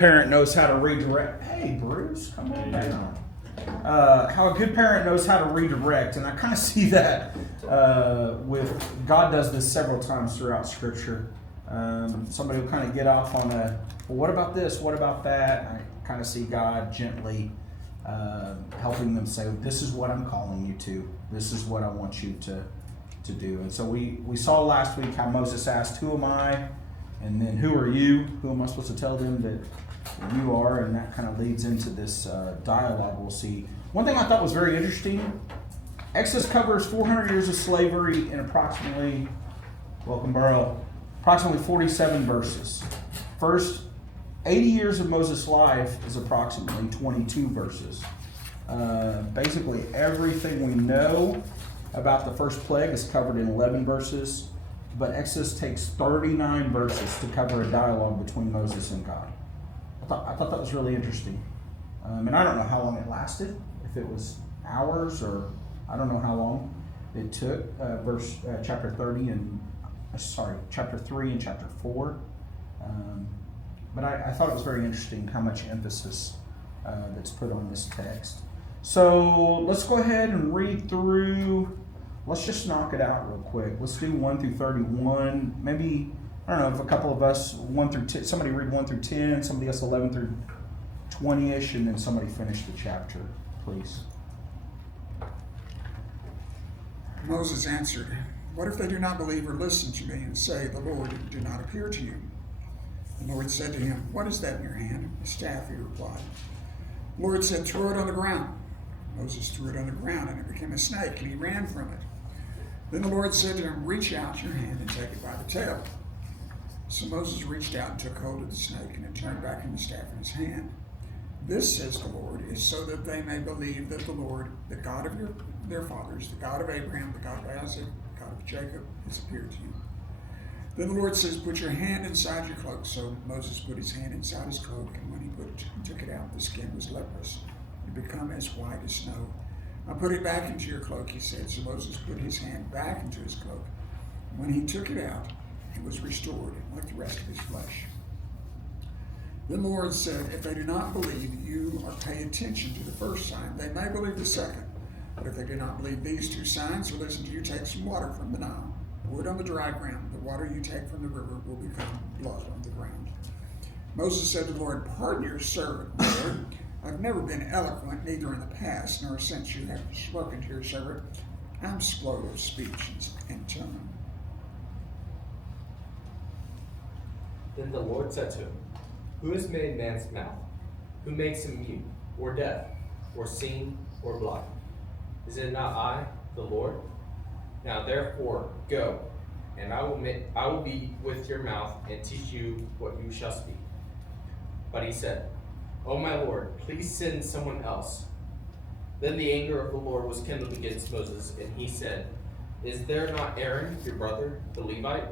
parent knows how to redirect. Hey, Bruce, come on down. How a good parent knows how to redirect, and I kind of see that with God does this several times throughout Scripture. Somebody will kind of get off on well, what about this? What about that? I kind of see God gently helping them say, this is what I'm calling you to. This is what I want you to do. And so we saw last week how Moses asked, who am I? And then who are you? Who am I supposed to tell them that you are? And that kind of leads into this dialogue we'll see. One thing I thought was very interesting, Exodus covers 400 years of slavery in approximately, welcome Burrow, approximately 47 verses. First 80 years of Moses' life is approximately 22 verses. Basically everything we know about the first plague is covered in 11 verses, but Exodus takes 39 verses to cover a dialogue between Moses and God. I thought that was really interesting. And I don't know how long it lasted, if it was hours or I don't know how long it took, chapter 3 and chapter 4. But I thought it was very interesting how much emphasis that's put on this text. So let's go ahead and read through. Let's just knock it out real quick. Let's do 1 through 31. Maybe, I don't know, if a couple of us, 1 through 10, somebody read 1 through 10, somebody else 11 through 20-ish, and then somebody finish the chapter, please. Moses answered, "What if they do not believe or listen to me and say, 'The Lord did not appear to you?' The Lord said to him, 'What is that in your hand?' 'A staff,' he replied. The Lord said, 'Throw it on the ground.' Moses threw it on the ground, and it became a snake, and he ran from it. Then the Lord said to him, 'Reach out your hand and take it by the tail.' So Moses reached out and took hold of the snake, and it turned back into the staff in his hand. 'This, says the Lord, is so that they may believe that the Lord, the God of their fathers, the God of Abraham, the God of Isaac, the God of Jacob, has appeared to you.' Then the Lord says, 'Put your hand inside your cloak.' So Moses put his hand inside his cloak, and when he took it out, the skin was leprous. It had become as white as snow. 'I'll put it back into your cloak,' he said. So Moses put his hand back into his cloak. When he took it out, it was restored, like the rest of his flesh. Then the Lord said, 'If they do not believe you or pay attention to the first sign, they may believe the second. But if they do not believe these two signs or listen to you take some water from the Nile, pour it on the dry ground, the water you take from the river will become blood on the ground.' Moses said to the Lord, 'Pardon your servant, Lord. I've never been eloquent, neither in the past nor since you have spoken to your servant. I'm slow of speech and tongue.'" Then the Lord said to him, "Who has made man's mouth? Who makes him mute, or deaf, or seeing, or blind? Is it not I, the Lord? Now therefore go, and I will be with your mouth and teach you what you shall speak." But he said, "O my Lord, please send someone else." Then the anger of the Lord was kindled against Moses, and he said, "Is there not Aaron, your brother, the Levite?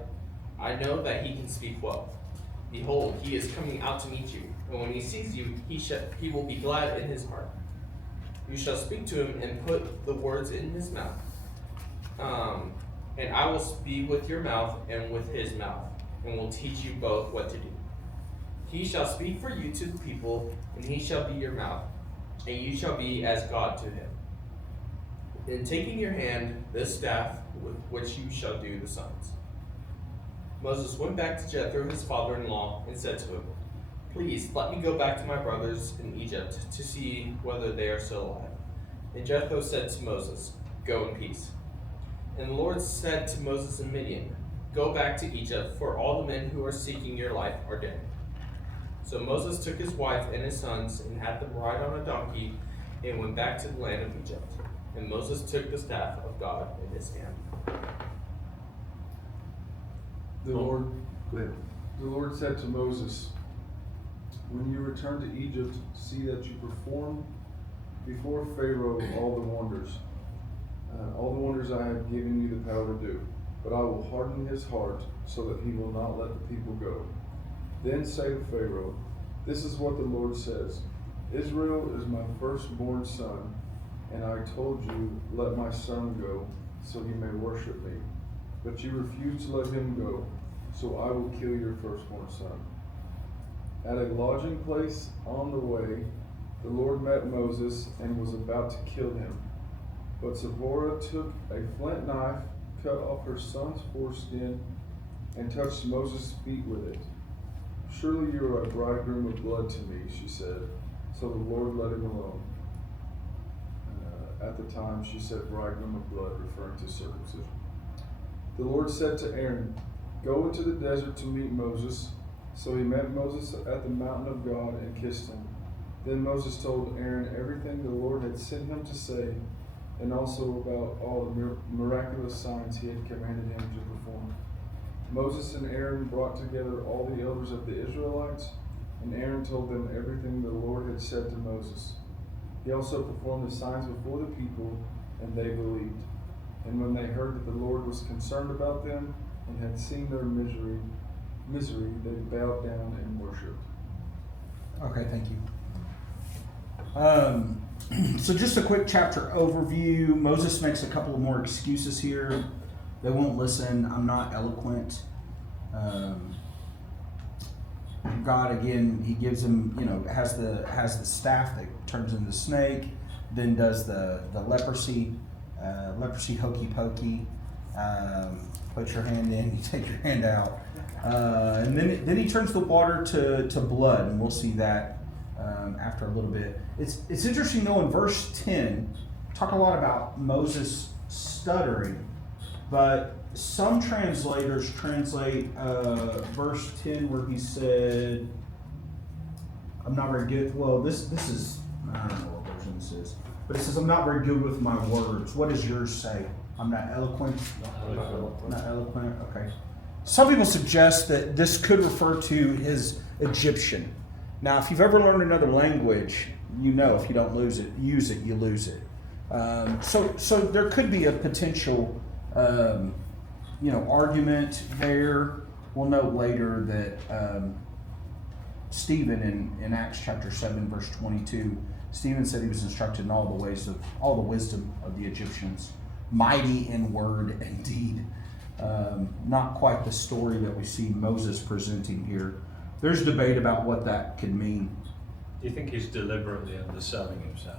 I know that he can speak well. Behold, he is coming out to meet you, and when he sees you, he will be glad in his heart. You shall speak to him and put the words in his mouth. And I will be with your mouth and with his mouth, and will teach you both what to do. He shall speak for you to the people, and he shall be your mouth, and you shall be as God to him. In taking your hand this staff with which you shall do the signs." Moses went back to Jethro, his father-in-law, and said to him, "Please let me go back to my brothers in Egypt to see whether they are still alive." And Jethro said to Moses, "Go in peace." And the Lord said to Moses in Midian, "Go back to Egypt, for all the men who are seeking your life are dead." So Moses took his wife and his sons and had them ride on a donkey and went back to the land of Egypt. And Moses took the staff of God in his hand. The Lord said to Moses, "When you return to Egypt, see that you perform before Pharaoh all the wonders I have given you the power to do. But I will harden his heart so that he will not let the people go. Then say to Pharaoh, 'This is what the Lord says. Israel is my firstborn son, and I told you, let my son go, so he may worship me. But you refuse to let him go, so I will kill your firstborn son.' At a lodging place on the way, the Lord met Moses and was about to kill him. But Zipporah took a flint knife, cut off her son's foreskin, and touched Moses' feet with it. Surely you are a bridegroom of blood to me, she said. So the Lord let him alone. At the time, she said bridegroom of blood, referring to circumcision. The Lord said to Aaron, go into the desert to meet Moses. So he met Moses at the mountain of God and kissed him. Then Moses told Aaron everything the Lord had sent him to say, and also about all the miraculous signs he had commanded him to perform. Moses and Aaron brought together all the elders of the Israelites, and Aaron told them everything the Lord had said to Moses. He also performed the signs before the people, and they believed. And when they heard that the Lord was concerned about them and had seen their misery, they bowed down and worshipped. Okay, thank you. So just a quick chapter overview. Moses makes a couple of more excuses here. They won't listen. I'm not eloquent. God, again, he gives him, has the staff that turns into a snake, then does the leprosy hokey pokey. Put your hand in, you take your hand out. And then he turns the water to blood, and we'll see that after a little bit. It's interesting though, in verse 10, talk a lot about Moses stuttering, but some translators translate verse 10 where he said, I'm not very good. Well, this is, I don't know what version this is, but it says, I'm not very good with my words. What does yours say? I'm not eloquent. Not eloquent. Okay. Some people suggest that this could refer to his Egyptian. Now, if you've ever learned another language, if you don't use it, you lose it. So there could be a potential, argument there. We'll note later that Stephen in Acts chapter 7, verse 22, Stephen said he was instructed in all the wisdom of the Egyptians, mighty in word and deed. Not quite the story that we see Moses presenting here. There's debate about what that could mean. Do you think he's deliberately underselling himself?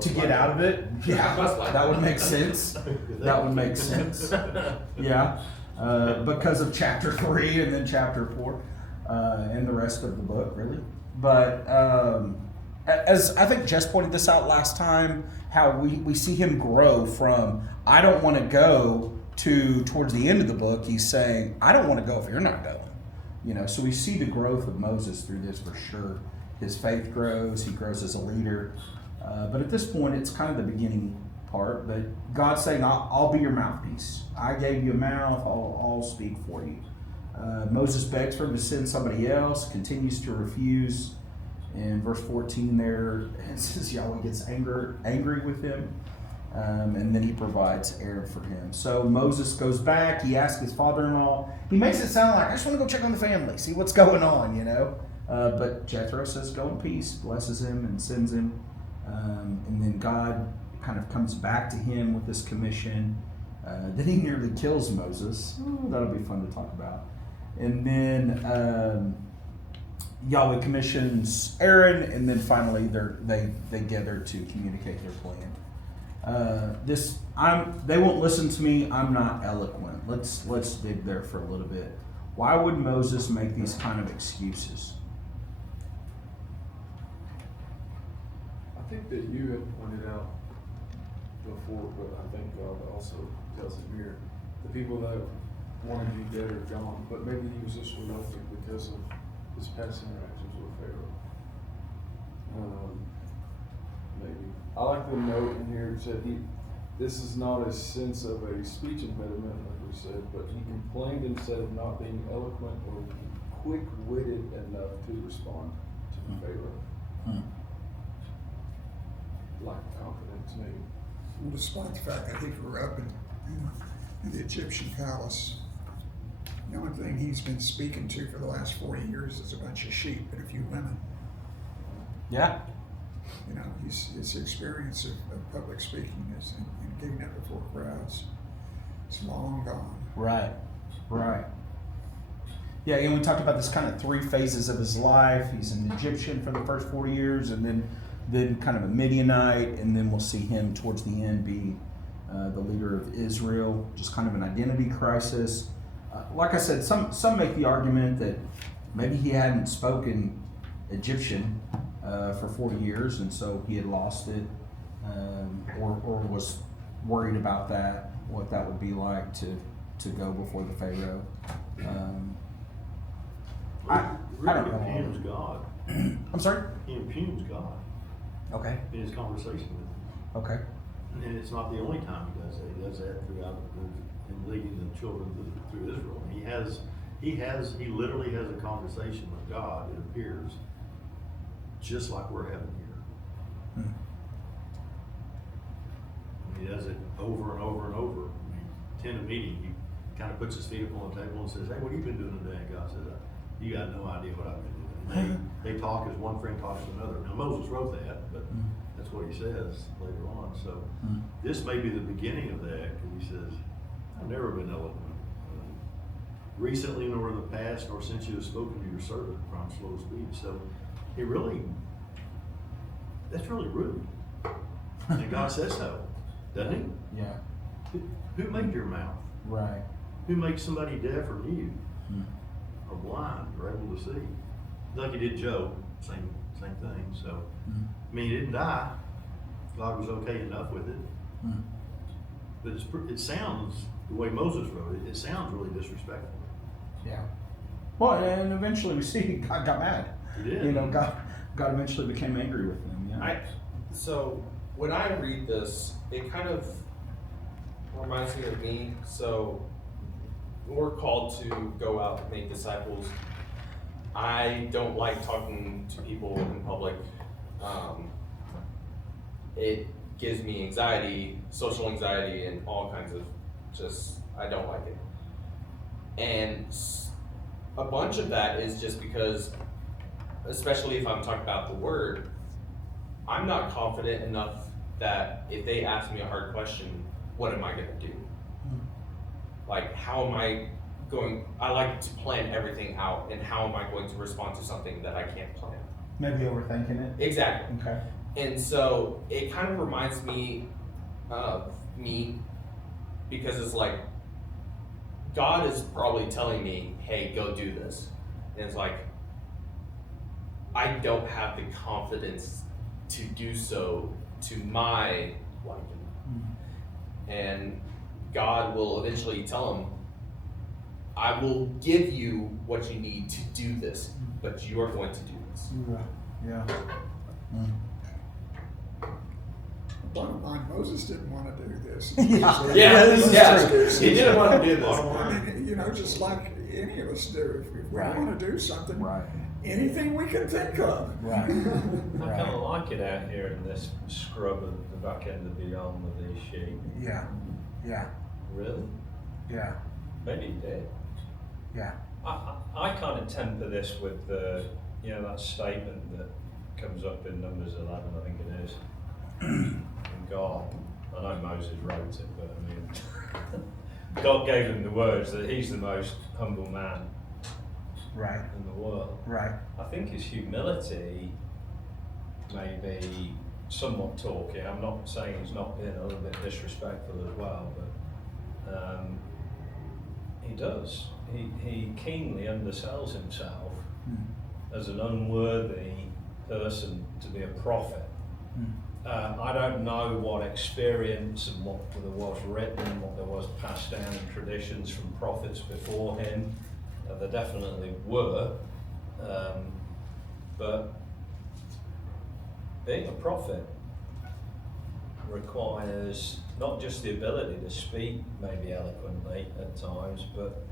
To get out of it? Yeah, that would make sense. That would make sense. Yeah, because of chapter 3 and then chapter 4 and the rest of the book, really. But as I think Jess pointed this out last time, how we see him grow from, I don't want to go, to towards the end of the book, he's saying, I don't want to go if you're not going. So we see the growth of Moses through this for sure. His faith grows, he grows as a leader. But at this point, it's kind of the beginning part. But God's saying, I'll be your mouthpiece. I gave you a mouth, I'll speak for you. Moses begs for him to send somebody else, continues to refuse. In verse 14 there, it says Yahweh gets angry with him. And then he provides Aaron for him. So Moses goes back. He asks his father-in-law. He makes it sound like, I just want to go check on the family, see what's going on, But Jethro says, go in peace, blesses him and sends him. And then God kind of comes back to him with this commission. Then he nearly kills Moses. Ooh, that'll be fun to talk about. And then Yahweh commissions Aaron, and then finally they gather to communicate their plan. They won't listen to me. I'm not eloquent. Let's dig there for a little bit. Why would Moses make these kind of excuses? I think that you had pointed out before, but I think God also tells it here. The people that wanted you dead are gone, but maybe he was just reluctant because of his past interactions with Pharaoh. Maybe. I like the note in here that said this is not a sense of a speech impediment, like we said, but he complained instead of not being eloquent or quick-witted enough to respond to Pharaoh. Lack of confidence, maybe. Well, despite the fact that he grew up in the Egyptian palace, the only thing he's been speaking to for the last 40 years is a bunch of sheep and a few women. Yeah. His experience of public speaking is and getting up before crowds. It's long gone. Right. Yeah, and we talked about this kind of 3 phases of his life. He's an Egyptian for the first 40 years, and then kind of a Midianite, and then we'll see him towards the end be the leader of Israel, just kind of an identity crisis. Like I said, some make the argument that maybe he hadn't spoken Egyptian for 40 years, and so he had lost it, or was worried about that, what that would be like to go before the Pharaoh. I don't know. He impugns God. I'm sorry? He impugns God Okay. in his conversation with him. Okay. And it's not the only time he does that. He does that throughout in leading the children through Israel. He literally has a conversation with God, it appears, just like we're having here. Hmm. And he does it over and over and over. I mean, attend a meeting, he kind of puts his feet up on the table and says, "Hey, what have you been doing today?" And God says, "You got no idea what I've been doing." And they talk as one friend talks to another. Now Moses wrote that, but that's what he says later on. So this may be the beginning of that, because he says, "I've never been eloquent recently, nor in the past, nor since you have spoken to your servant, for I'm slow of speech." So he really, that's really rude. And God says so, doesn't he? Yeah. Who made your mouth? Right. Who makes somebody deaf or mute or blind or able to see? Like he did Job, same thing. So, I mean, he didn't die. God was okay enough with it. But it sounds, the way Moses wrote it, it sounds really disrespectful. Yeah. Well, and eventually we see God got mad. He did. You know, God eventually became angry with him. Yeah. So when I read this, it kind of reminds me of me. So we're called to go out and make disciples. I don't like talking to people in public. It gives me anxiety, social anxiety, and all kinds of I don't like it. And a bunch of that is just because, especially if I'm talking about the word, I'm not confident enough that if they ask me a hard question, what am I going to do? Like, how am I going? I like to plan everything out, and how am I going to respond to something that I can't plan? Maybe overthinking it. Exactly. Okay. And so it kind of reminds me of me, because it's like God is probably telling me, "Hey, go do this," and it's like I don't have the confidence to do so to my liking. And God will eventually tell him, "I will give you what you need to do this, but you are going to do this." Yeah. Bottom line, Moses didn't want to do this. He didn't want to do this. I mean, you know, just like any of us do. If we want to do something, anything we can think of. I kind of like it out here in this scrub at the back end of the arm with these sheep. Yeah. Really? Yeah. Maybe he did. Yeah. I kind of temper this with that statement that comes up in Numbers 11, I think it is. And God, I know Moses wrote it, but I mean, God gave him the words that he's the most humble man in the world. Right. I think his humility may be somewhat talky. I'm not saying he's not being a little bit disrespectful as well, but he does. He keenly undersells himself as an unworthy person to be a prophet. I don't know what experience and what there was written, what there was passed down in traditions from prophets before him. There definitely were, but being a prophet requires not just the ability to speak maybe eloquently at times, but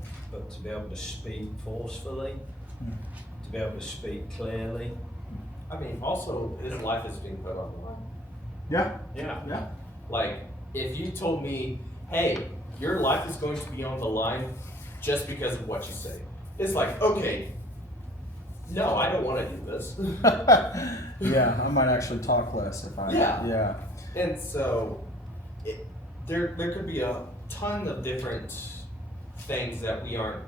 to be able to speak forcefully, to be able to speak clearly. I mean, also, his life is being put on the line. Yeah. Like, if you told me, "Hey, your life is going to be on the line just because of what you say," it's like, okay, no, I don't want to do this. Yeah, I might actually talk less if I. Yeah. And so, there could be a ton of different things that we aren't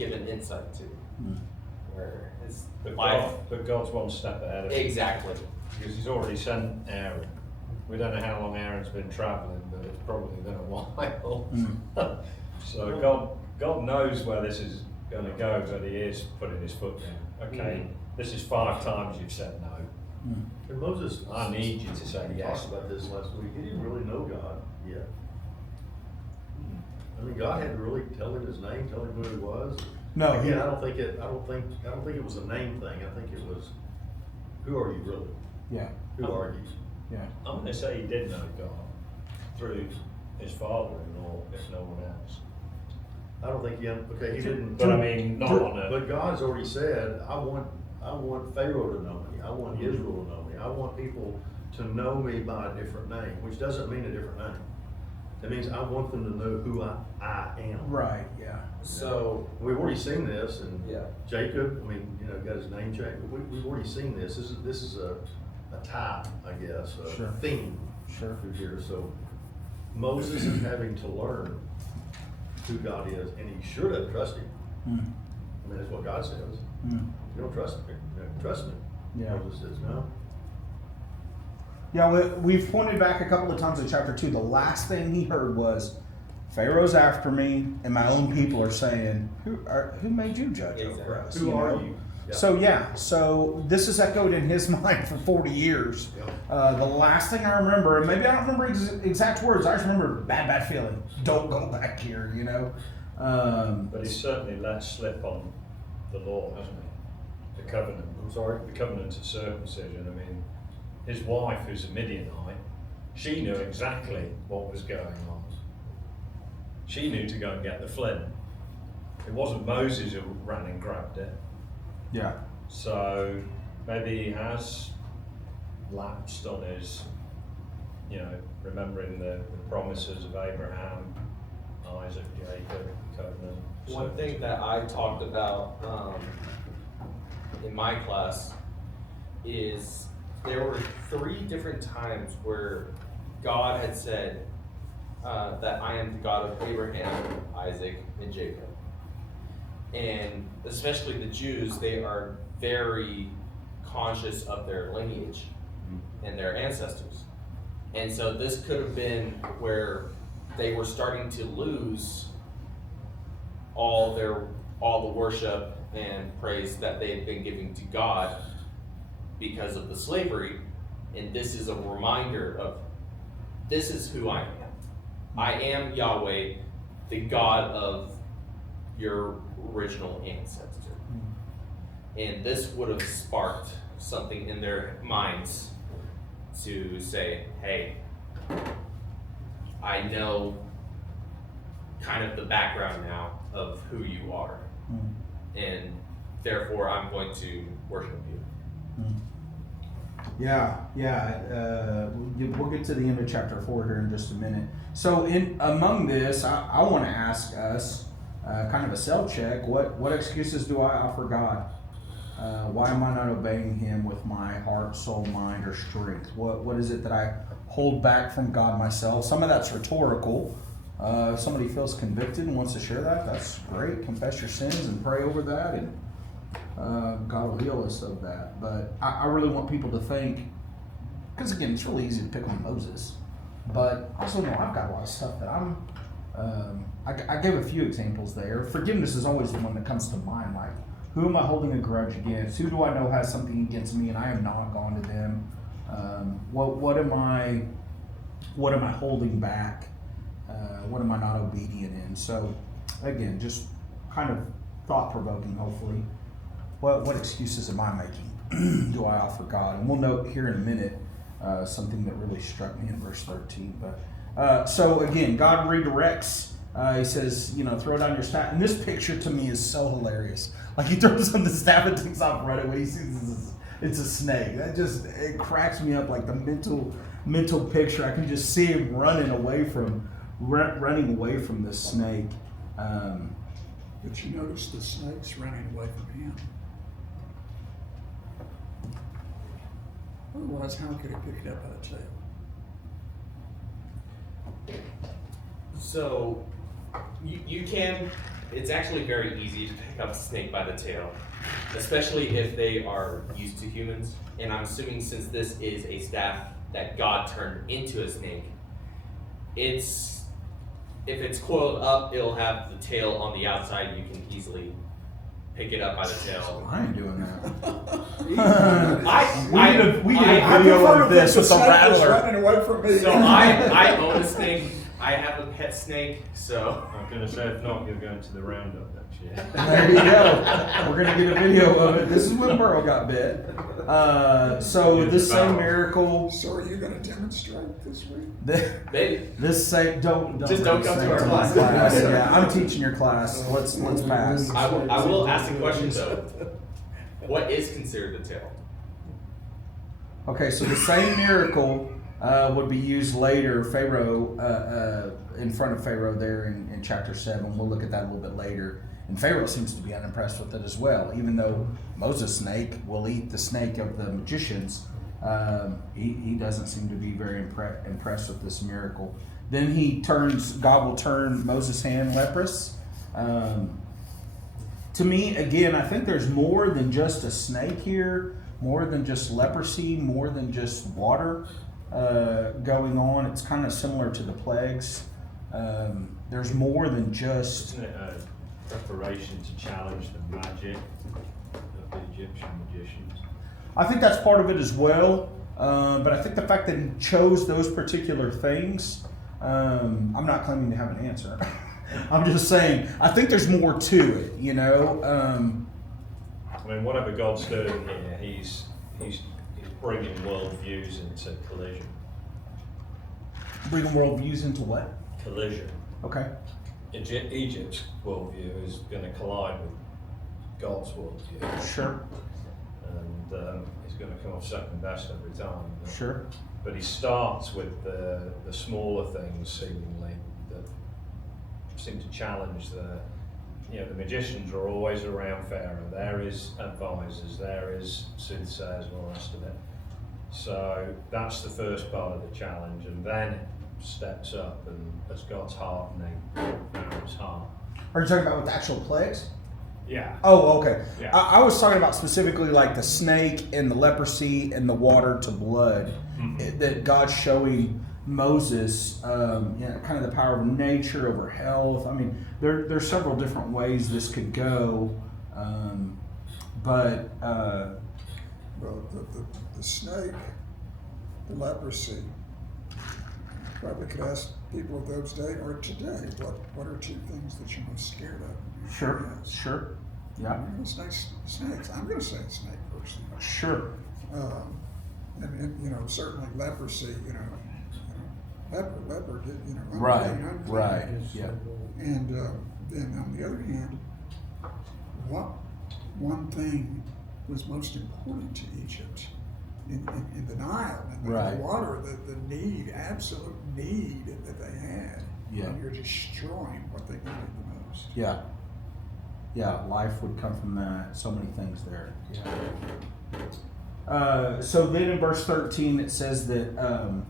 given insight to. Where his But, life. but God's one step ahead of him. Exactly. Because he's already sent Aaron. We don't know how long Aaron's been travelling, but it's probably been a while. So God knows where this is going to go, but he is putting his foot down. Okay, this is 5 times you've said no. And Moses, I need you to say we yes. talked about this last week. He didn't really know God yet. I mean, God had to really tell him his name, tell him who he was. No, Again, I don't think it was a name thing. I think it was, who are you really? Yeah, Who are you? yeah. I'm going to say he did know God through his father-in-law, if no one else. I don't think he didn't. But I mean, not on a. But God's already said, I want Pharaoh to know me. I want Israel to know me. I want people to know me by a different name, which doesn't mean a different name. It means I want them to know who I am. Right, yeah. So We've already seen this, and yeah. Jacob, got his name changed. We've already seen this. This is a type, I guess, a Sure. theme Sure. through here. So Moses is having to learn who God is, and he sure doesn't trust him. I mean, that's what God says. You don't trust me. You don't trust me. Yeah. Moses says, no. Yeah, we've pointed back a couple of times in chapter 2. The last thing he heard was, Pharaoh's after me, and my own people are saying, who made you judge over us? Who are you? Yeah. So this is echoed in his mind for 40 years. Yeah. The last thing I remember, and maybe I don't remember exact words, I just remember bad feeling. Don't go back here, But he's certainly let slip on the law, hasn't he? The covenant. I'm sorry? The covenant of circumcision. I mean, his wife, who's a Midianite, she knew exactly what was going on. She knew to go and get the flint. It wasn't Moses who ran and grabbed it. Yeah. So maybe he has lapsed on his, remembering the promises of Abraham, Isaac, Jacob, covenant. One thing that I talked about in my class is there were 3 different times where God had said that I am the God of Abraham, Isaac, and Jacob. And especially the Jews, they are very conscious of their lineage and their ancestors. And so this could have been where they were starting to lose all the worship and praise that they had been giving to God because of the slavery. And this is a reminder of, this is who I am. I am Yahweh, the God of your original ancestor. And this would have sparked something in their minds to say, hey, I know kind of the background now of who you are, and therefore I'm going to worship you. We'll get to the end of chapter 4 here in just a minute. So among this, I want to ask us kind of a self check. What excuses do I offer God? Why am I not obeying him with my heart, soul, mind, or strength? What is it that I hold back from God myself? Some of that's rhetorical. If somebody feels convicted and wants to share that, that's great. Confess your sins and pray over that, and God will heal us of that. But I really want people to think, because again, it's really easy to pick on Moses, but also know I've got a lot of stuff that I gave a few examples there. Forgiveness is always the one that comes to mind, like, who am I holding a grudge against? Who do I know has something against me and I have not gone to them? What am I holding back? What am I not obedient in? So again, just kind of thought-provoking, hopefully. What excuses am I making? Do I offer God? And we'll note here in a minute something that really struck me in verse 13. But so again, God redirects. He says, throw down your staff. And this picture to me is so hilarious. Like, he throws on the staff and takes off right away. He sees it's a snake. It cracks me up, like the mental picture. I can just see him running away from this snake. But you notice the snake's running away from him. Otherwise, how could he pick it up by the tail? So you can it's actually very easy to pick up a snake by the tail, especially if they are used to humans. And I'm assuming since this is a staff that God turned into a snake, if it's coiled up, it'll have the tail on the outside. You can easily pick it up by the tail. I ain't doing that. We did a video of this with the rattler. running away from me. So I own a snake. I have a pet snake, so. I'm going to say, if not, you're going to the roundup next year. There you go. We're going to get a video of it. This is when Burrow got bit. So this same miracle. So are you going to demonstrate this week? Maybe. This same don't Just don't come to say our my class. Yeah, I'm teaching your class. Let's pass. I will ask a question though. What is considered a tail? Okay, so the same miracle would be used later. Pharaoh in front of Pharaoh there in chapter 7. We'll look at that a little bit later. And Pharaoh seems to be unimpressed with it as well, even though Moses' snake will eat the snake of the magicians. He doesn't seem to be very impressed with this miracle. Then God will turn Moses' hand leprous. To me, again, I think there's more than just a snake here, more than just leprosy, more than just water going on. It's kind of similar to the plagues. There's more than just... Isn't it a preparation to challenge the magic of the Egyptian magicians? I think that's part of it as well, but I think the fact that he chose those particular things, I'm not claiming to have an answer. I'm just saying, I think there's more to it, you know? I mean, whatever God's doing here, he's bringing worldviews into collision. Bringing worldviews into what? Collision. Okay. Egypt's worldview is going to collide with God's worldview. Sure. And he's going to come off second best every time. Sure. But he starts with the smaller things, seemingly, that seem to challenge the magicians are always around Pharaoh. There is advisors, there is soothsayers, and all the rest of it. So that's the first part of the challenge, and then it steps up and as God's hardening Pharaoh's heart. Are you talking about with actual plagues? Yeah. Oh, okay. Yeah. I was talking about specifically like the snake and the leprosy and the water to blood, that God's showing Moses, kind of the power of nature over health. I mean, there's several different ways this could go, but Well, the snake, the leprosy, probably could ask people of those days or today, what are two things that you're most scared of? sure, Yes. sure, yeah, Snakes. I'm going to say a snake person. sure, And certainly leprosy. Leper did. Unclean. right, yeah, And then on the other hand, what one thing was most important to Egypt in the Nile and the Right. water, the need, absolute need that they had. Yeah. And you're destroying what they needed the most. yeah. Yeah, life would come from that. So many things there. Yeah. So then in verse 13 it says that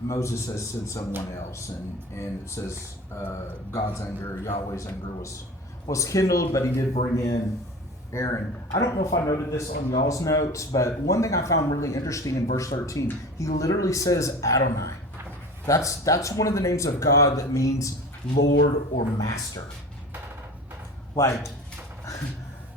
Moses has sent someone else, and it says God's anger, Yahweh's anger was kindled, but he did bring in Aaron. I don't know if I noted this on y'all's notes, but one thing I found really interesting in verse 13, he literally says Adonai. That's one of the names of God that means Lord or Master. Like,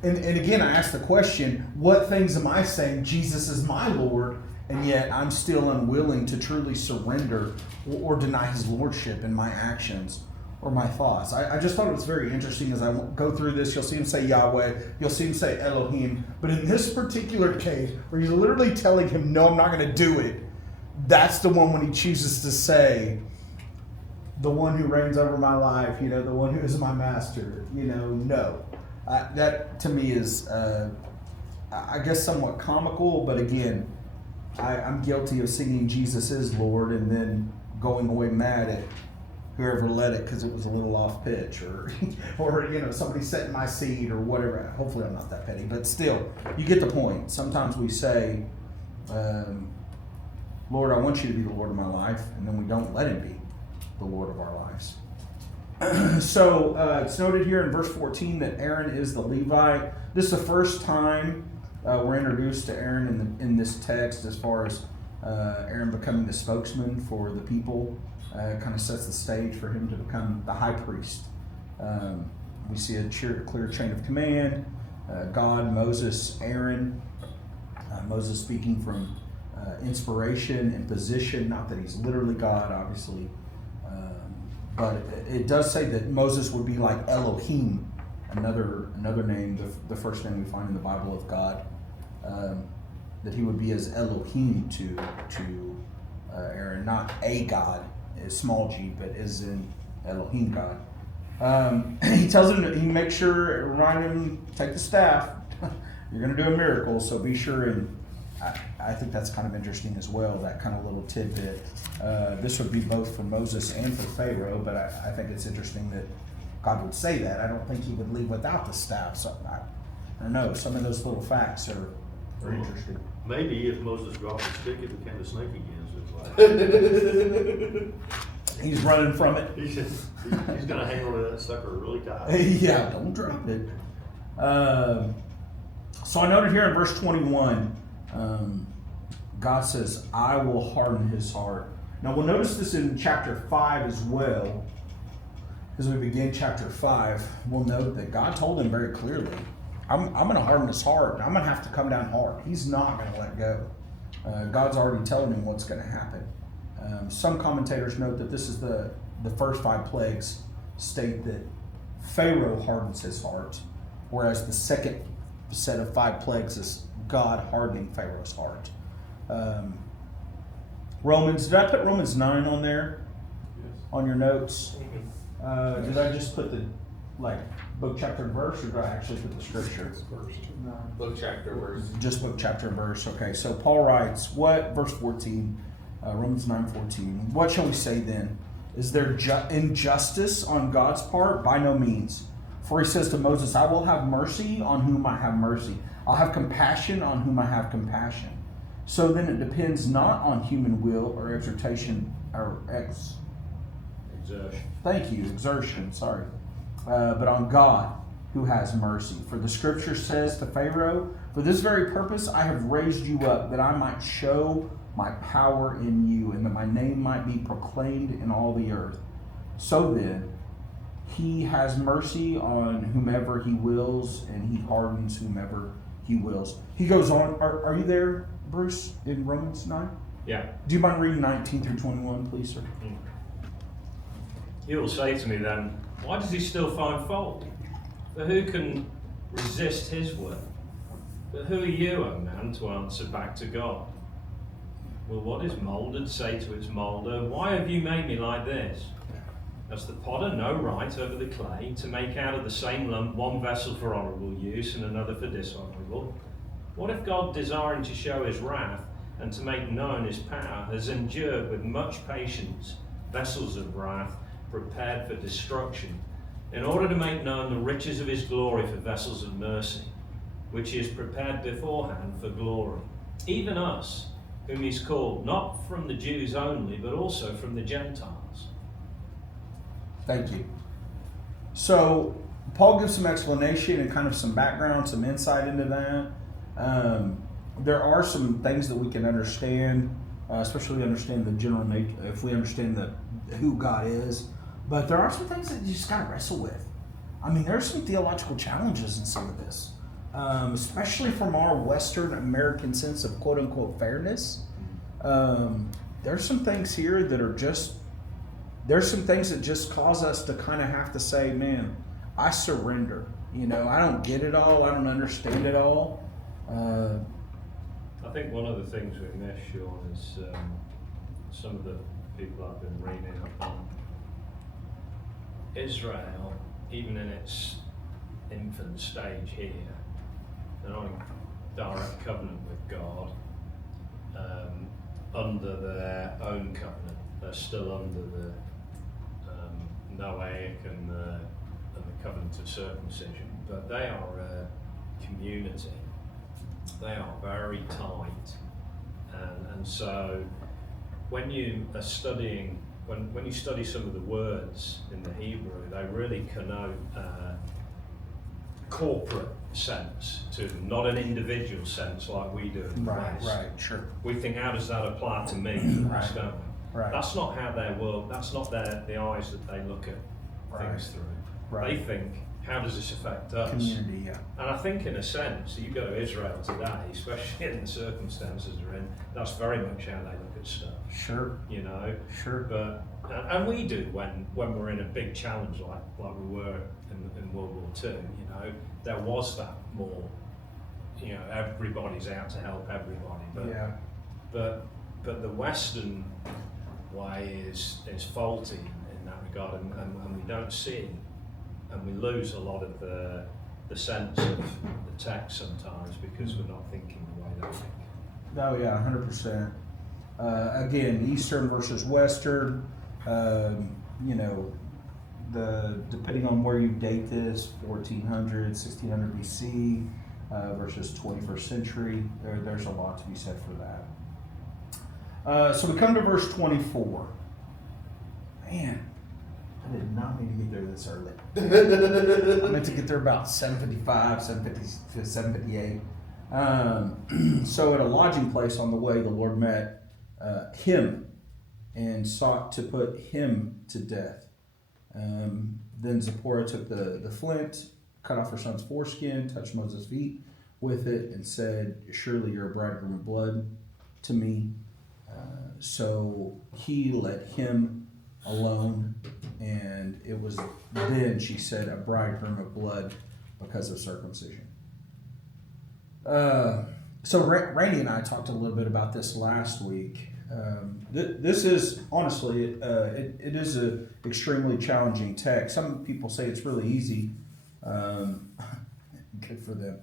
and again, I ask the question, what things am I saying Jesus is my Lord, and yet I'm still unwilling to truly surrender or deny his lordship in my actions or my thoughts? I just thought it was very interesting as I go through this. You'll see him say Yahweh, you'll see him say Elohim, but in this particular case, where he's literally telling him, no, I'm not going to do it, that's the one when he chooses to say, the one who reigns over my life, the one who is my master, no. That to me is, I guess, somewhat comical, but again, I'm guilty of singing Jesus is Lord and then going away mad at whoever led it because it was a little off pitch, or somebody set in my seat or whatever. Hopefully I'm not that petty, but still, you get the point. Sometimes we say, Lord, I want you to be the Lord of my life, and then we don't let him be the Lord of our lives. So it's noted here in verse 14 that Aaron is the Levite. This is the first time we're introduced to Aaron in this text, as far as Aaron becoming the spokesman for the people. Kind of sets the stage for him to become the high priest. We see a clear chain of command. God, Moses, Aaron. Moses speaking from inspiration and position, not that he's literally God, obviously. But it does say that Moses would be like Elohim, another name, the first name we find in the Bible of God, that he would be as Elohim to Aaron, not a God, small g, but as in Elohim God. He tells him that he make sure, remind him, take the staff. You're going to do a miracle, so be sure. And I think that's kind of interesting as well, that kind of little tidbit. This would be both for Moses and for Pharaoh, but I think it's interesting that God would say that. I don't think he would leave without the staff. So I don't know. Some of those little facts are interesting. Maybe if Moses dropped the stick, it became a snake again. So He's running from it. he's going to hang on to that sucker really tight. Yeah, don't drop it. So I noted here in verse 21, God says, I will harden his heart. Now we'll notice this in chapter 5 as well. As we begin chapter 5, we'll note that God told him very clearly, I'm going to harden his heart, and I'm going to have to come down hard. He's not going to let go. God's already telling him what's going to happen. Some commentators note that this is the first 5 plagues state that Pharaoh hardens his heart, whereas the second set of 5 plagues is God hardening Pharaoh's heart. Romans, did I put Romans 9 on there? Yes. On your notes? Did I just put the book, chapter, and verse, or did I actually put the scripture? Book, chapter, verse. Just book, chapter, and verse. Okay, so Paul writes, what, verse 14, Romans 9:14. What shall we say then? Is there injustice on God's part? By no means. For he says to Moses, I will have mercy on whom I have mercy. I'll have compassion on whom I have compassion. So then it depends not on human will or exertion, exertion, sorry, but on God who has mercy. For the scripture says to Pharaoh, for this very purpose I have raised you up, that I might show my power in you, and that my name might be proclaimed in all the earth. So then, he has mercy on whomever he wills, and he hardens whomever he wills. He goes on, are you there, Bruce, in Romans 9? Yeah. Do you mind reading 19 through 21, please, sir? You'll say to me then, why does he still find fault? For who can resist his will? But who are you, O man, to answer back to God? Will what is moulded say to its moulder, why have you made me like this? Has the potter no right over the clay to make out of the same lump one vessel for honourable use and another for dishonourable? What if God, desiring to show his wrath and to make known his power, has endured with much patience vessels of wrath prepared for destruction, in order to make known the riches of his glory for vessels of mercy, which he has prepared beforehand for glory? Even us, whom he's called, not from the Jews only, but also from the Gentiles. Thank you. So, Paul gives some explanation and kind of some background, some insight into that. There are some things that we can understand, especially understand the general nature, if we understand who God is. But there are some things that you just got to wrestle with. I mean, there's some theological challenges in some of this, especially from our Western American sense of quote-unquote fairness. There's some things here that are just, there's some things that just cause us to kind of have to say, man, I surrender. You know, I don't get it all. I don't understand it all. I think one of the things we miss, Shawn, is some of the people I've been reading up on. Israel, even in its infant stage here, they're not in direct covenant with God. Under their own covenant, they're still under the Noahic and the covenant of circumcision, but they are a community. They are very tight, and so when you are studying when you study some of the words in the Hebrew, they really connote corporate sense to them, not an individual sense like we do in the West. Right, sure. We think, how does that apply to me? Right. Don't we? Right. That's not how their world, that's not the eyes that they look at things through. Right. They think, how does this affect us? Community, yeah. And I think in a sense, you go to Israel today, especially in the circumstances they're in, that's very much how they look at stuff. Sure. You know? Sure. But and we do when we're in a big challenge like we were in World War II, you know, there was that more, you know, everybody's out to help everybody. But Yeah. but the Western way is faulty in that regard, and we don't see, and we lose a lot of the sense of the text sometimes because we're not thinking the way they think. Oh yeah, 100%. Again, Eastern versus Western. You know, depending on where you date this, 1400, 1600 BC versus 21st century. There's a lot to be said for that. So we come to verse 24. Man, I did not mean to get there this early. I meant to get there about 7:55, 7:50 to 7:58. So at a lodging place on the way, the Lord met him and sought to put him to death. Then Zipporah took the flint, cut off her son's foreskin, touched Moses' feet with it, and said, "Surely you're a bridegroom of blood to me." So he let him alone, and it was then, she said, a bridegroom of blood because of circumcision. So Randy and I talked a little bit about this last week. This is honestly, it is an extremely challenging text. Some people say it's really easy. Good for them.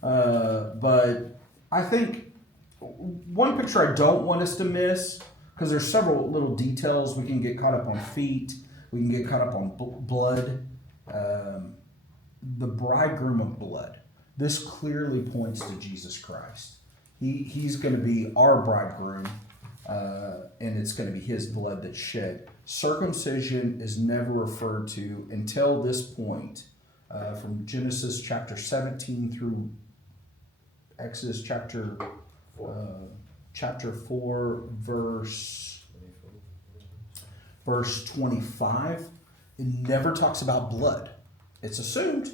But I think one picture I don't want us to miss, because there's several little details. We can get caught up on feet. We can get caught up on blood. The bridegroom of blood. This clearly points to Jesus Christ. He's going to be our bridegroom, and it's going to be his blood that's shed. Circumcision is never referred to until this point, from Genesis chapter 17 through Exodus chapter 4, verse 25. It never talks about blood. It's assumed,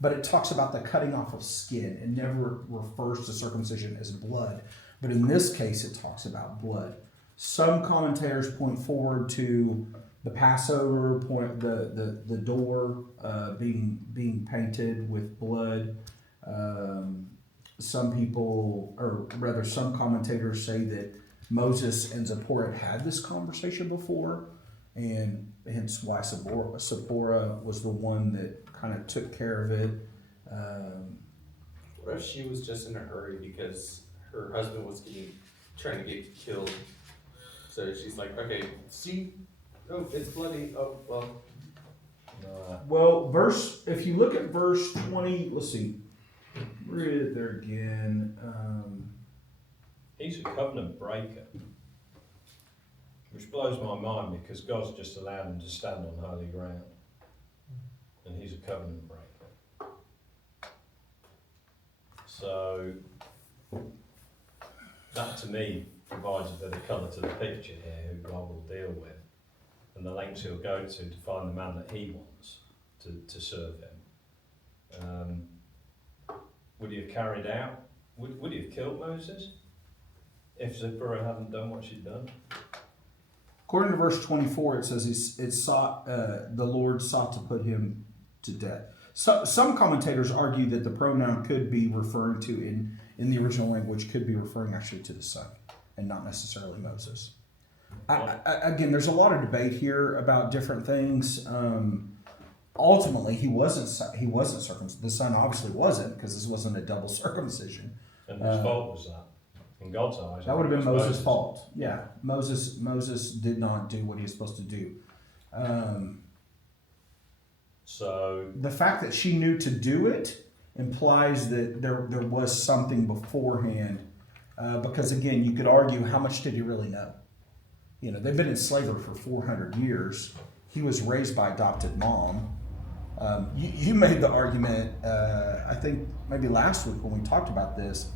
but it talks about the cutting off of skin. It never refers to circumcision as blood. But in this case, it talks about blood. Some commentators point forward to the Passover, the door being painted with blood. Some commentators say that Moses and Zipporah had this conversation before, and hence why Zipporah was the one that kind of took care of it. What if she was just in a hurry because her husband was trying to get killed? So she's like, okay, see, oh, it's bloody. Oh, well. Well, if you look at verse 20, let's see, read it there again. He's a covenant breaker, which blows my mind because God's just allowed him to stand on holy ground, and he's a covenant breaker. So that to me provides a bit of colour to the picture here, who God will deal with, and the lengths he'll go to find the man that he wants to serve him. Would he have carried out? Would he have killed Moses if Zipporah hadn't done what she'd done? According to verse 24, it says the Lord sought to put him to death. So, some commentators argue that the pronoun could be referring to, in the original language, could be referring actually to the son and not necessarily Moses. Again, there's a lot of debate here about different things. Ultimately, he wasn't circumcised. The son obviously wasn't, because this wasn't a double circumcision. And whose fault was that? In God's eyes, that would have been Moses' fault. Yeah, Moses did not do what he was supposed to do. So the fact that she knew to do it implies that there was something beforehand. Because again, you could argue, how much did he really know? they've been in slavery for 400 years. He was raised by adopted mom. You made the argument, I think maybe last week when we talked about this.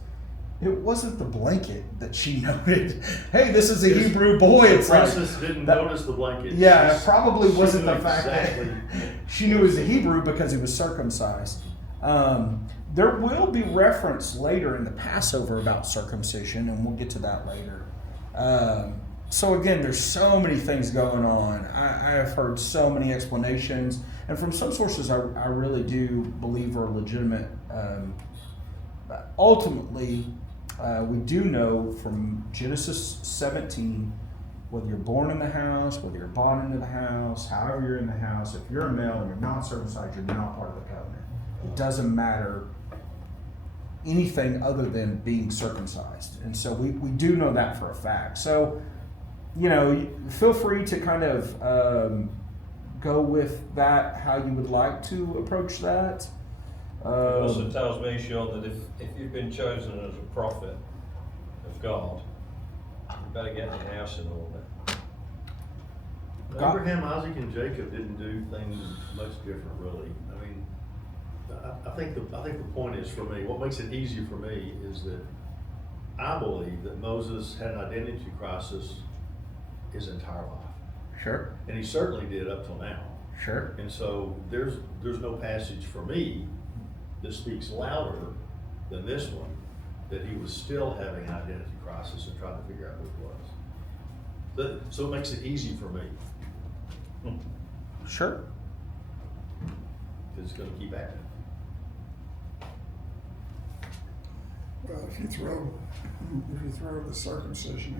It wasn't the blanket that she noted. Hey, this is a Hebrew boy. The It's like princess didn't notice the blanket. yeah, it She probably wasn't the knew fact exactly. that she knew he was a Hebrew because he was circumcised. There will be reference later in the Passover about circumcision, and we'll get to that later. So again, there's so many things going on. I have heard so many explanations, and from some sources I really do believe are legitimate. Ultimately, we do know from Genesis 17, whether you're born in the house, whether you're bought into the house, however you're in the house, if you're a male and you're not circumcised, you're not part of the covenant. It doesn't matter anything other than being circumcised. And so we do know that for a fact. So, feel free to kind of go with that how you would like to approach that. It also tells me, Shawn, that if you've been chosen as a prophet of God, you better get your house in order. Abraham, Isaac, and Jacob didn't do things much different, really. I mean, I think the point is, for me, what makes it easy for me is that I believe that Moses had an identity crisis his entire life, Sure, and he certainly did up till now. sure. And so there's no passage for me that speaks louder than this one, that he was still having an identity crisis and trying to figure out who he was. So it makes it easy for me, Sure. because it's going to keep acting. Well, if you throw the circumcision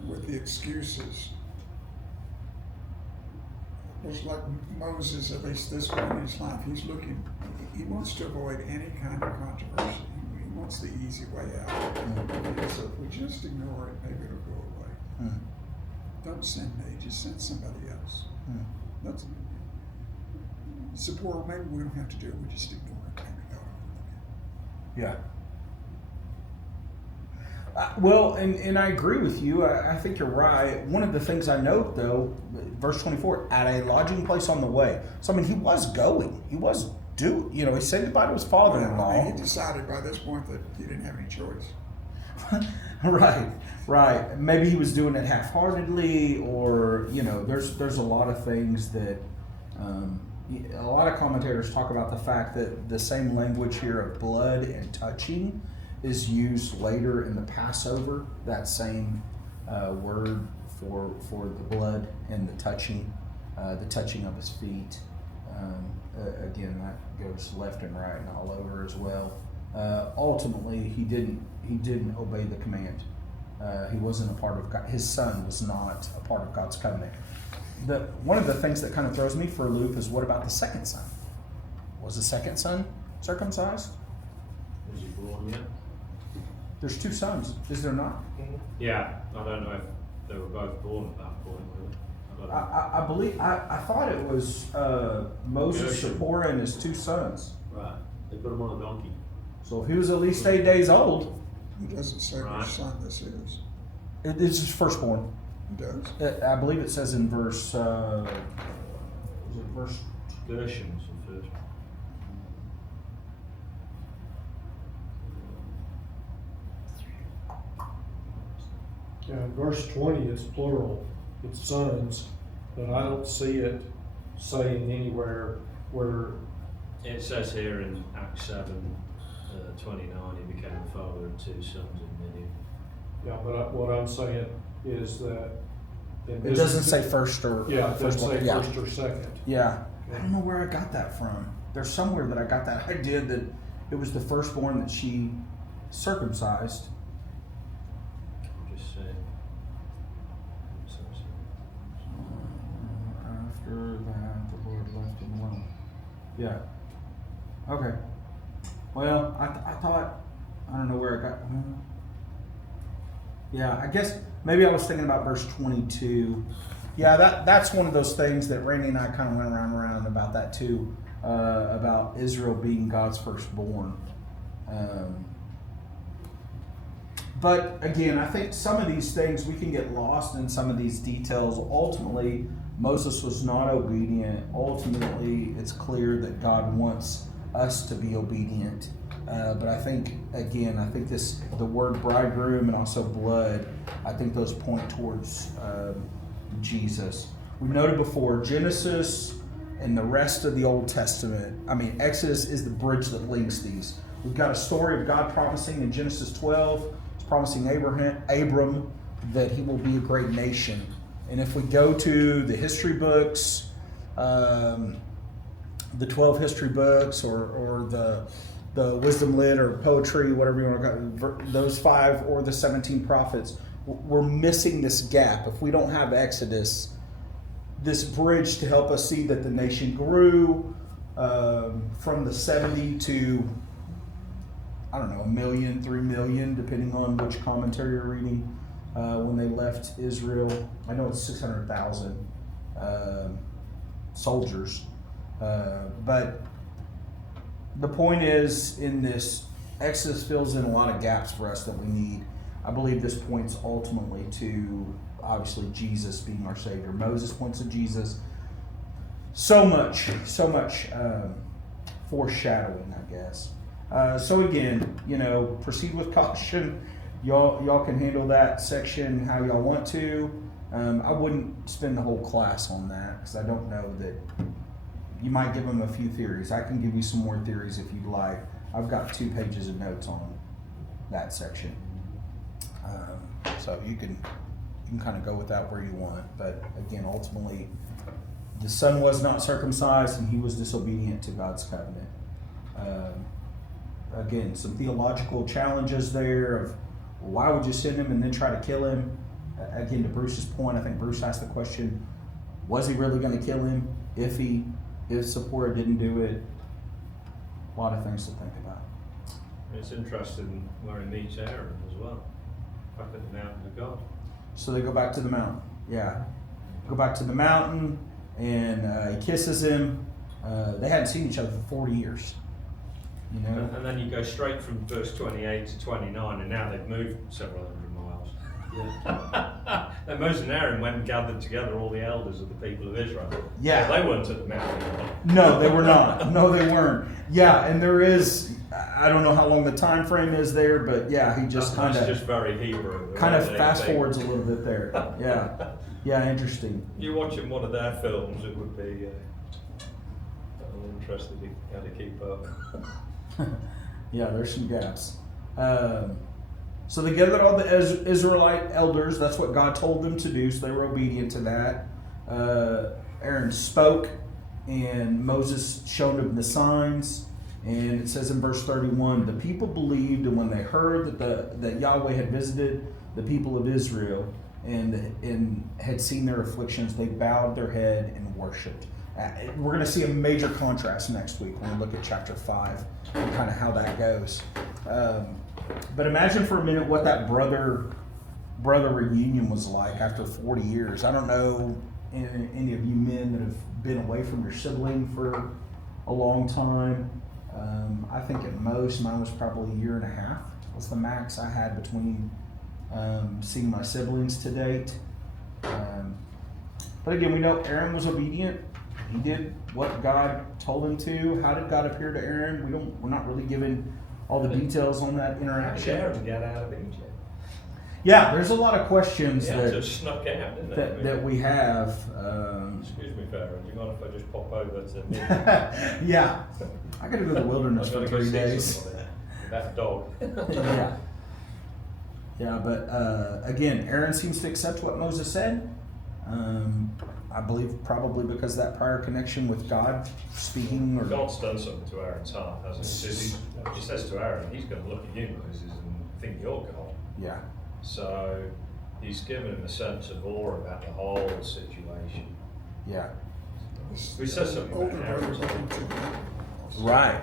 in with the excuses, it's like Moses, at least this point in his life, he wants to avoid any kind of controversy. He wants the easy way out. So if we just ignore it, maybe it'll go away. Don't send me, just send somebody else. That's support. Maybe we don't have to do it. We just ignore it. Maybe God will look at it. Yeah. Well, and I agree with you. I think you're right. One of the things I note, though, verse 24, at a lodging place on the way. So, I mean, he was going. He was he said goodbye to his father-in-law. I mean, he decided by this point that he didn't have any choice. Right. Maybe he was doing it half-heartedly, or, there's a lot of things that, a lot of commentators talk about the fact that the same language here of blood and touching is used later in the Passover, that same word for the blood and the touching of his feet. Again, that goes left and right and all over as well. Ultimately, he didn't obey the command. He wasn't a part of God. His son was not a part of God's covenant. One of the things that kind of throws me for a loop is, what about the second son? Was the second son circumcised? Was he born yet? There's two sons, is there not? Yeah, I don't know if they were both born at that point, really. I don't know. I believe I thought it was Moses, Gershom. Zipporah, and his two sons. Right. They put him on a donkey. So if he was at least 8 days old, He doesn't say Right. which son this is. it's his firstborn. He does. I believe it says in verse. Was it verse? Gershom was the first. Yeah, in verse 20, it's plural, it's sons, but I don't see it saying anywhere where, It says here in Acts 7, 29, he became the father of two sons in Midian. yeah, but what I'm saying is that. in It this- doesn't say first or Yeah, it doesn't say Yeah. first or second. Yeah. I don't know where I got that from. There's somewhere that I got that idea that it was the firstborn that she circumcised. I'm just saying. After that, the Lord left him alone. Yeah. Okay. Well, I thought, I don't know where I got. Yeah, I guess maybe I was thinking about verse 22. Yeah, that's one of those things that Randy and I kind of went around about that too, about Israel being God's firstborn. But again, I think some of these things we can get lost in some of these details. Ultimately, Moses was not obedient. Ultimately, it's clear that God wants us to be obedient. But I think, again, the word bridegroom and also blood, I think those point towards Jesus. We've noted before, Genesis and the rest of the Old Testament, Exodus is the bridge that links these. We've got a story of God promising in Genesis 12, promising Abram that he will be a great nation. And if we go to the history books, the 12 history books, or the wisdom lit or poetry, whatever you want to call it, those 5 or the 17 prophets, we're missing this gap. If we don't have Exodus, this bridge to help us see that the nation grew from the 70 to, I don't know, 1 million, 3 million, depending on which commentary you're reading, when they left Israel. I know it's 600,000 soldiers. But the point is, in this, Exodus fills in a lot of gaps for us that we need. I believe this points ultimately to, obviously, Jesus being our Savior. Moses points to Jesus. So much foreshadowing, I guess. So again, proceed with caution. Y'all can handle that section how y'all want to. I wouldn't spend the whole class on that, because I don't know that. You might give them a few theories. I can give you some more theories if you'd like. I've got 2 pages of notes on that section. So you can kind of go with that where you want. But again, ultimately, the son was not circumcised and he was disobedient to God's covenant. Again, some theological challenges there of why would you send him and then try to kill him? Again, to Bruce's point, I think Bruce asked the question, was he really going to kill him if Zipporah didn't do it? A lot of things to think about. It's interesting where he meets Aaron as well, back at the mountain of God. So they go back to the mountain. Yeah. Go back to the mountain, and he kisses him. They hadn't seen each other for 40 years. And then you go straight from verse 28 to 29, and now they've moved several hundred miles. Yeah. And Moses and Aaron went and gathered together all the elders of the people of Israel. Yeah. So they weren't at the mountain. No, they were not. No, they weren't. Yeah, and there is, I don't know how long the time frame is there, but yeah, he just kind of just very Hebrew. Kind of fast forwards a little bit there. Yeah. Yeah, interesting. You're watching one of their films, it would be a little interesting to how to keep up. Yeah, there's some gaps. So they gathered all the Israelite elders. That's what God told them to do, so they were obedient to that. Aaron spoke, and Moses showed them the signs. And it says in verse 31, the people believed, and when they heard that Yahweh had visited the people of Israel and had seen their afflictions, they bowed their head and worshipped. We're going to see a major contrast next week when we look at chapter 5 and kind of how that goes. But imagine for a minute what that brother reunion was like after 40 years. I don't know any of you men that have been away from your sibling for a long time. I think at most mine was probably 1.5 years was the max I had between seeing my siblings to date. But again, we know Aaron was obedient. He did what God told him to. How did God appear to Aaron? We're not really given all the details on that interaction. Aaron got out of Egypt. Yeah, there's a lot of questions just snuck out, didn't they? that we have. Excuse me, Farron. Do you mind if I just pop over to me? Yeah, I got to go to the wilderness for 3 days. That dog. Yeah, but again, Aaron seems to accept what Moses said. I believe probably because of that prior connection with God speaking. God's done something to Aaron's heart, hasn't he? He says to Aaron, he's going to look at you, Moses, and think you're God. Yeah. So he's given him a sense of awe about the whole situation. Yeah. We said something about Aaron. Right.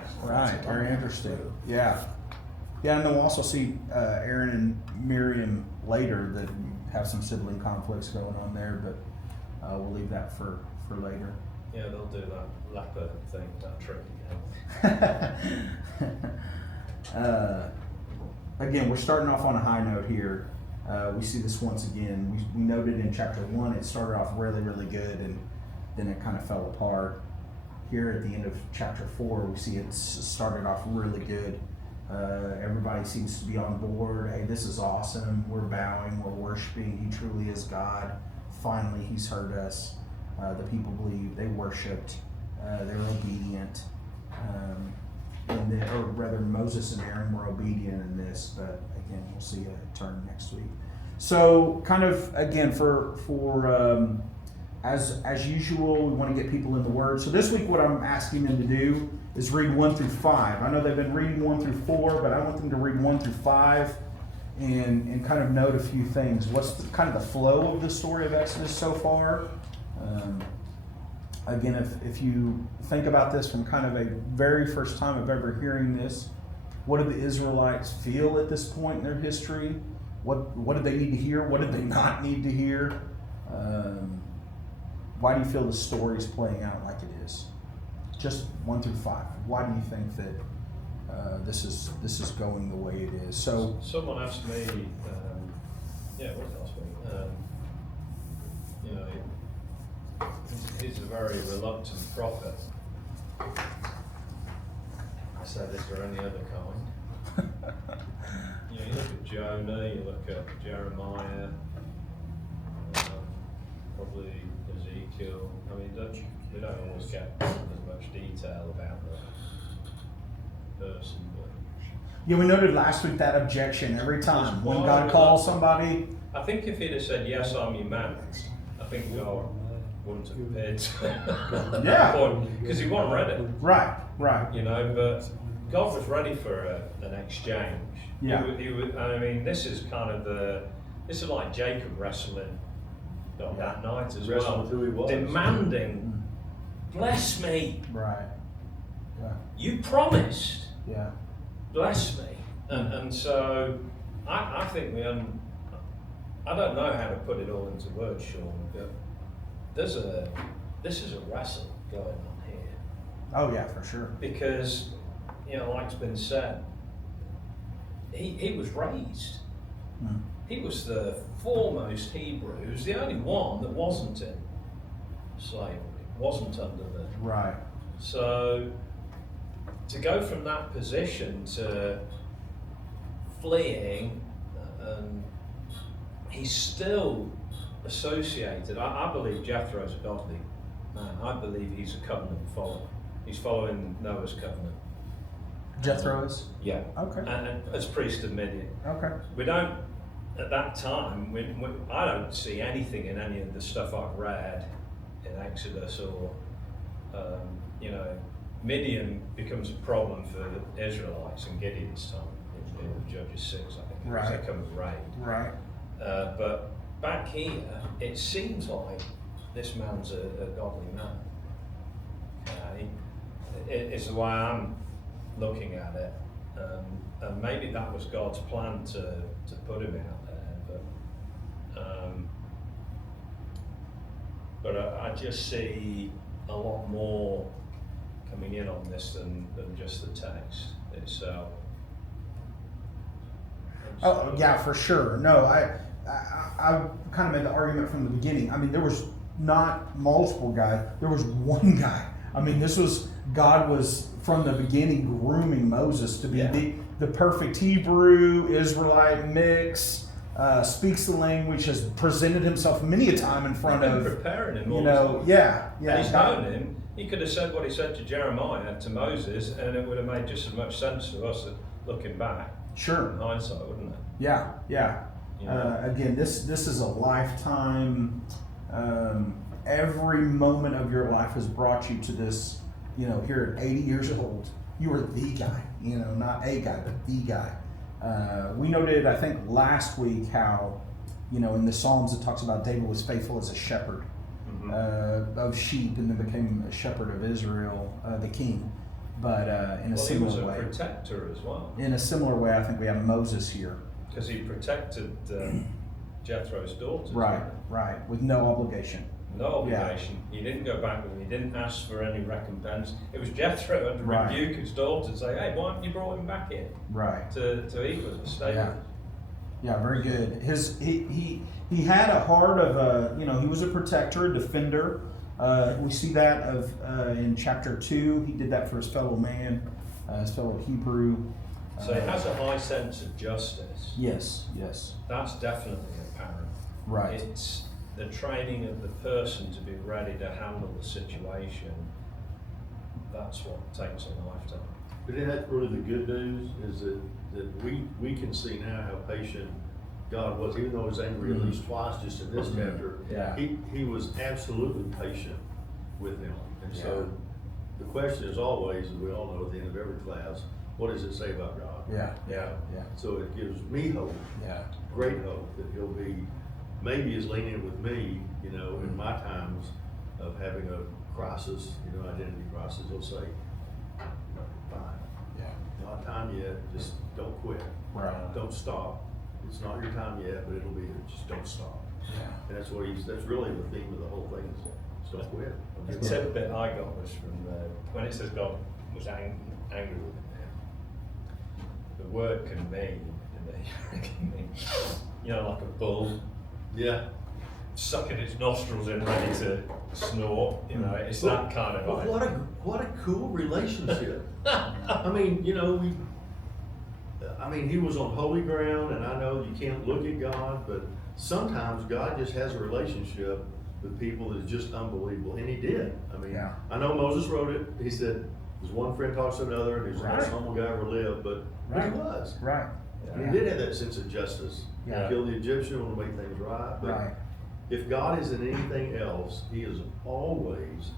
Very interesting. Yeah. Yeah, and then we'll also see Aaron and Miriam later that have some sibling conflicts going on there, but we'll leave that for later. Yeah, they'll do that leper thing, that trick again. again, we're starting off on a high note here. We see this once again. We noted in chapter 1, it started off really, really good, and then it kind of fell apart. Here at the end of chapter 4, we see it started off really good. Everybody seems to be on board. Hey, this is awesome. We're bowing. We're worshiping. He truly is God. Finally, he's heard us. The people believed. They worshipped. They were obedient. Or rather, Moses and Aaron were obedient in this. But again, we'll see a turn next week. So, kind of again as usual, we want to get people in the Word. So this week, what I'm asking them to do is read 1 through 5. I know they've been reading 1 through 4, but I want them to read 1 through 5 and kind of note a few things. What's kind of the flow of the story of Exodus so far? Again, if you think about this from kind of a very first time of ever hearing this, what did the Israelites feel at this point in their history? What did they need to hear? What did they not need to hear? Why do you feel the story is playing out like it is? Just 1 through 5. Why do you think that this is going the way it is? So someone asked me, it was last week. He's a very reluctant prophet. I said, is there any other kind? You look at Jonah, you look at Jeremiah, probably Ezekiel. I mean, we don't always get as much detail about the person. But yeah, we noted last week that objection every time when God calls somebody. I think if he'd have said, yes, I'm your man, I think God wouldn't have appeared to Yeah. because he wasn't ready. Right. But God was ready for an exchange. Yeah. I mean, this is like Jacob wrestling on that night as Wrestling well. with who he was. Demanding, bless me. Right. Yeah. You promised, Yeah. bless me. And so I think I don't know how to put it all into words, Shawn, but this is a wrestle going on here. Oh yeah, for sure. Because, like's been said, he was raised. He was the foremost Hebrew. He was the only one that wasn't in slavery, wasn't under the... Right. So, to go from that position to fleeing, and he's still associated. I believe Jethro's a godly man. I believe he's a covenant follower. He's following Noah's covenant. Jethro is? Yeah. Okay. And as priest of Midian. Okay. We don't, at that time, I don't see anything in any of the stuff I've read in Exodus or, Midian becomes a problem for the Israelites in Gideon's time, in Judges 6, I think, because Right. they come and raid. Right. But back here, it seems like this man's a godly man. It's the way I'm looking at it. And maybe that was God's plan to put him out there. But I just see a lot more coming in on this than just the text itself. Oh yeah, for sure. No, I kind of made the argument from the beginning. I mean, there was not multiple guys. There was one guy. I mean, God was from the beginning grooming Moses to be the perfect Hebrew Israelite mix. Speaks the language, has presented himself many a time in front of preparing him. Yeah. And he's known him. He could have said what he said to Jeremiah, to Moses, and it would have made just as much sense to us looking back. Sure. In hindsight, wouldn't it? Yeah. Again, this is a lifetime. Every moment of your life has brought you to this. Here at 80 years old, you were the guy. Not a guy, but the guy. We noted, I think, last week how, in the Psalms it talks about David was faithful as a shepherd of sheep, and then became a shepherd of Israel, the king. But in a similar way, he was a protector as well. In a similar way, I think we have Moses here. Because he protected Jethro's daughters. Right, with no obligation. no obligation. He didn't go back with him. He didn't ask for any recompense. It was Jethro who had to Right. rebuke his daughter and say, "Hey, why haven't you brought him back in Right. to eat with us? Stay Yeah. with us." Yeah, very good. He had a heart of a, he was a protector, a defender. We see that in chapter 2. He did that for his fellow man, his fellow Hebrew. So he has a high sense of justice. Yes. That's definitely apparent. Right. It's the training of the person to be ready to handle the situation. That's what takes a lifetime. But isn't that really the good news, is that we can see now how patient God was, even though he was angry at least twice just in this chapter. Yeah. He was absolutely patient with him. And so the question is always, and we all know at the end of every class, what does it say about God? Yeah. So it gives me hope, Yeah. great hope, that he'll be maybe as lenient with me, in my times of having a crisis, identity crisis. He'll say, fine, Yeah. not time yet, just don't quit. Right. Don't stop. It's not your time yet, but it'll be, just don't stop. Yeah. And that's really the theme of the whole thing, is just don't quit. Don't The give up. tidbit I got was from when it says God was angry with him. The word can mean, like a bull Yeah. sucking its nostrils in, ready to snort. It's that kind of. But what a cool relationship. I mean, he was on holy ground, and I know you can't look at God, but sometimes God just has a relationship with people that's just unbelievable, and he did. Yeah. I know Moses wrote it. He said, "There's one friend talks to another, and he's the most Right. humble guy ever lived," but he was. Right. And he did have that sense of justice. Yeah. He killed the Egyptian, want to make things right. But Right. if God is in anything else, he is always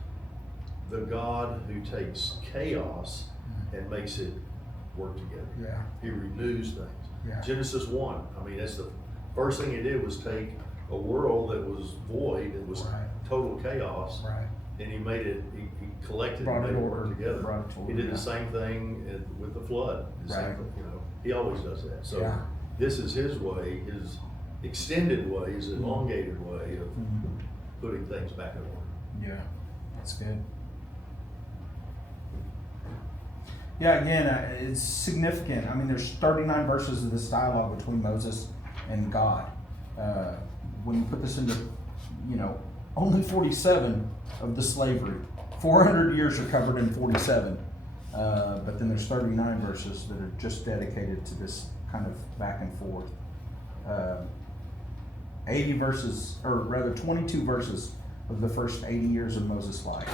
the God who takes chaos and makes it work together. Yeah. He renews things. Yeah. Genesis 1, that's the first thing he did, was take a world that was void, that was Right. total chaos, Right. and he made it, he collected Brought and it made it order. work together. Brought it to He order, did yeah. the same thing with the flood. The same Right. thing, he always does that. So Yeah. this is his way, his extended way, his elongated way of Mhm. putting things back in order. Yeah, that's good. Yeah, again, it's significant. There's 39 verses of this dialogue between Moses and God. When you put this into, only 47 of the slavery. 400 years are covered in 47. But then there's 39 verses that are just dedicated to this kind of back and forth. 80 verses, or rather 22 verses of the first 80 years of Moses' life.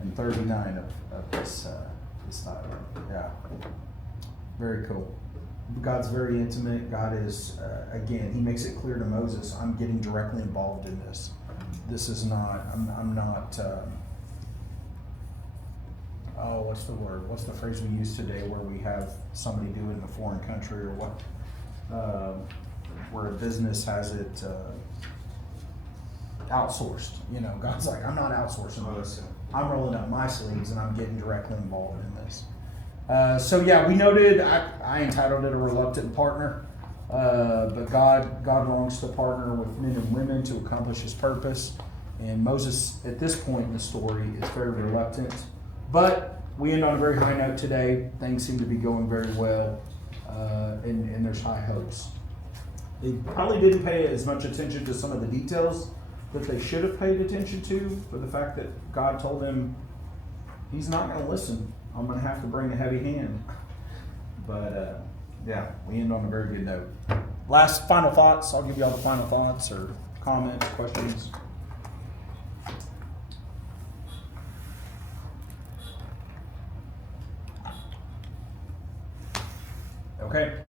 And 39 of this dialogue. Yeah. Very cool. God's very intimate. God is, again, he makes it clear to Moses, I'm getting directly involved in this. This is not, I'm not, what's the word? What's the phrase we use today where we have somebody do it in a foreign country, or what? Where a business has it outsourced. God's like, I'm not outsourcing this. I'm rolling up my sleeves and I'm getting directly involved in this. We noted, I entitled it A Reluctant Partner, but God longs to partner with men and women to accomplish his purpose. And Moses, at this point in the story, is very reluctant. But we end on a very high note today. Things seem to be going very well, and there's high hopes. They probably didn't pay as much attention to some of the details that they should have paid attention to, for the fact that God told them, he's not going to listen. I'm going to have to bring a heavy hand. But we end on a very good note. Final thoughts. I'll give you all the final thoughts or comments, questions.